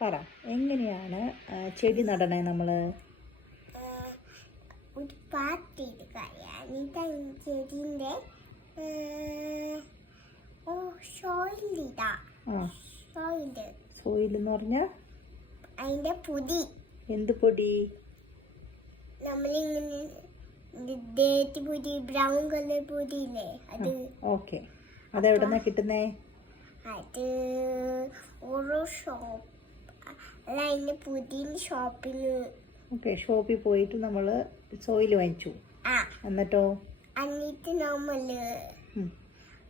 പറ. എങ്ങനെയാണ് ചെടി നടണേ നമ്മൾ? ഒരു പാട്ടിട്ട് കാര്യം എന്നിട്ട് ചെടിന്റെ സോയിൽ എന്ന് പറഞ്ഞാൽ അതിന്റെ പുതി എന്ത് പൊടി? നമ്മളിങ്ങനെ ഡേറ്റ് പൊടി ബ്രൗൺ കളർ പൊടിയില്ലേ അത് ഓക്കെ. അതെവിടെന്നാ കിട്ടുന്നേ? അത് ഓരോ ഷോപ്പ് അല്ല അതിന്റെ പുതിയ ഷോപ്പിന് ഓക്കെ ഷോപ്പിൽ പോയിട്ട് നമ്മൾ സോയിൽ വാങ്ങിച്ചു. എന്നിട്ടോ? എന്നിട്ട് നമ്മൾ. ഉം,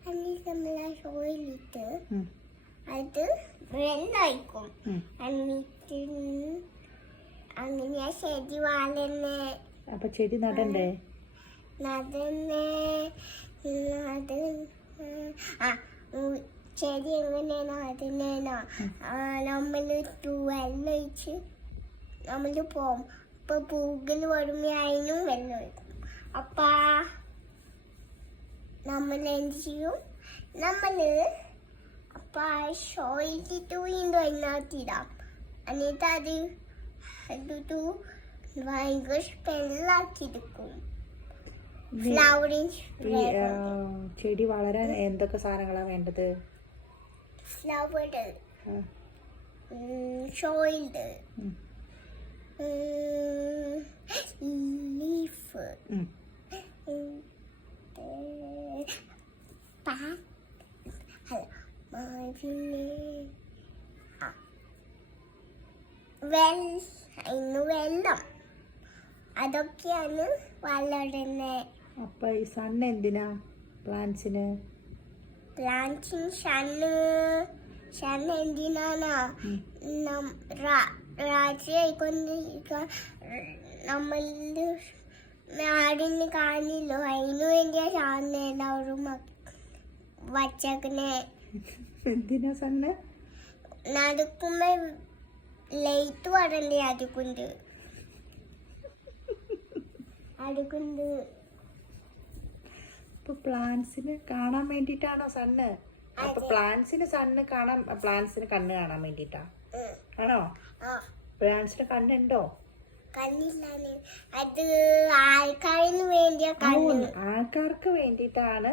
എന്നിട്ട് നമ്മൾ ആ ഷോയിലിട്ട് ഉം, അത് വെള്ളമൊഴിക്കും. ഉം. എന്നിട്ട് അങ്ങനെ ചെടി വളർന്ന് അപ്പൊ ചെടി നടണ്ടേ? നടന്ന്. അത് ആ ചെടി എങ്ങനെയാണോ അതിനാണോ നമ്മൾ വെള്ളം ഒഴിച്ച് നമ്മൾ പോവും. അപ്പൊ പൂക്കൾ വരുമ്പോൾ അതിനും വെള്ളം ഒഴിക്കും. അപ്പ നമ്മൾ എന്ത് ചെയ്യും? നമ്മൾ അപ്പൊ ഷോയിലിട്ട് വീണ്ടും അതിനകത്തിടാം എന്നിട്ട് അത് അത് ഭയങ്കര സ്പെല്ലാക്കിയിരിക്കും ചെടി വളരാൻ എന്തൊക്കെ സാധനങ്ങളാണ് വേണ്ടത്? ഫ്ലവർ ആ, ഷോയിൽഡ് ലീഫ്. വെള്ളം അതൊക്കെയാണ് വളരുന്നത് അപ്പൊ ഈ സൺ എന്തിനാ പ്ലാന്റ്സിന്? പ്ലാന്റിങ് ഷണ്ണ് ഷണ്ണ് എന്തിനാണ് ഉം. നം- രാ- നമ്മൾ നാടിന് കാണില്ലോ. അതിനു വേണ്ടിയാ ഷാന്ന് എല്ലാവരും വച്ചേക്കണേ. എന്തിനാ സണ്ണ് നടക്കുമ്പോ ലൈറ്റ് വരണ്ടേ അതുകൊണ്ട് അതുകൊണ്ട് ഇപ്പൊ പ്ലാന്റ്സിന് കാണാൻ വേണ്ടിട്ടാണോ സണ്ണ്? അപ്പൊ പ്ലാന്റ്സിന് സണ്ണ് കാണാൻ പ്ലാന്റ്സിന് കണ്ണ് കാണാൻ വേണ്ടിട്ടാ. ആണോ? പ്ലാന്റ്സിന് കണ്ണുണ്ടോ? അത് ആൾക്കാരിന് വേണ്ടിയാ ആൾക്കാർക്ക് വേണ്ടിട്ടാണ്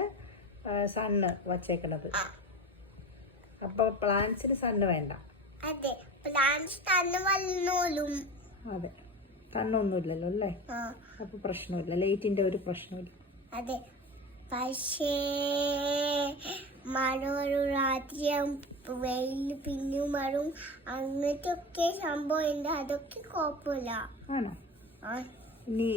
സണ്ണ് വച്ചേക്കണത്. അപ്പൊ പ്ലാന്റ്സിന് സണ്ണ് വേണ്ട. അതെ. പ്ലാന്റ്സ് തന്നെ വന്നോളും അതെ. കണ്ണൊന്നുമില്ലല്ലോ അല്ലേ? അപ്പൊ പ്രശ്നമില്ല. ലൈറ്റിന്റെ ഒരു പ്രശ്നമില്ല. അതെ. പക്ഷേ മഴ ഒരു രാത്രിയാവും വെയിൽ പിന്നും വരും അങ്ങനത്തെ ഒക്കെ സംഭവം ഉണ്ട്. അതൊക്കെ കുഴപ്പമില്ല. ആണോ? ആ. ഈ